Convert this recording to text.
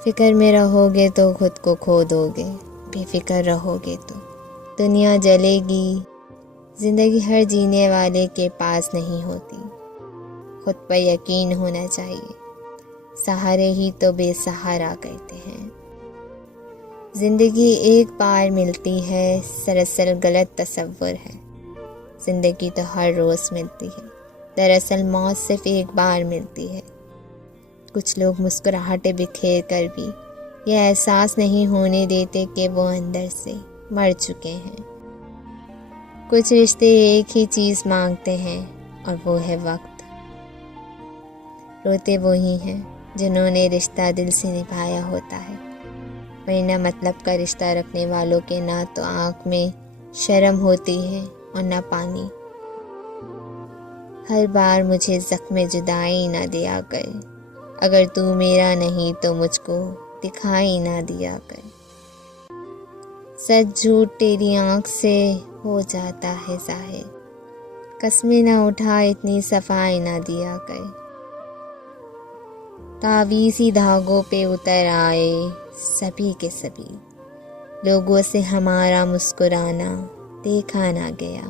फिक्र में रहोगे तो खुद को खो दोगे, बेफिक्र रहोगे तो दुनिया जलेगी। ज़िंदगी हर जीने वाले के पास नहीं होती, खुद पर यकीन होना चाहिए। सहारे ही तो बेसहारा करते हैं। ज़िंदगी एक बार मिलती है, दरअसल गलत तसव्वुर है। ज़िंदगी तो हर रोज़ मिलती है, दरअसल मौत सिर्फ एक बार मिलती है। कुछ लोग मुस्कुराहटें बिखेर कर भी यह एहसास नहीं होने देते कि वो अंदर से मर चुके हैं। कुछ रिश्ते एक ही चीज़ मांगते हैं और वो है वक्त। रोते वो ही हैं जिन्होंने रिश्ता दिल से निभाया होता है, वरना मतलब का रिश्ता रखने वालों के ना तो आँख में शर्म होती है और ना पानी। हर बार मुझे ज़ख्म जुदाई ना दिया कर, अगर तू मेरा नहीं तो मुझको दिखाई ना दिया कर। सच झूठ तेरी आँख से हो जाता है ज़ाहिर, कसमें ना उठा इतनी सफाई ना दिया कर। तावीज़ी धागों पे उतर आए सभी के सभी, लोगों से हमारा मुस्कुराना देखा ना गया।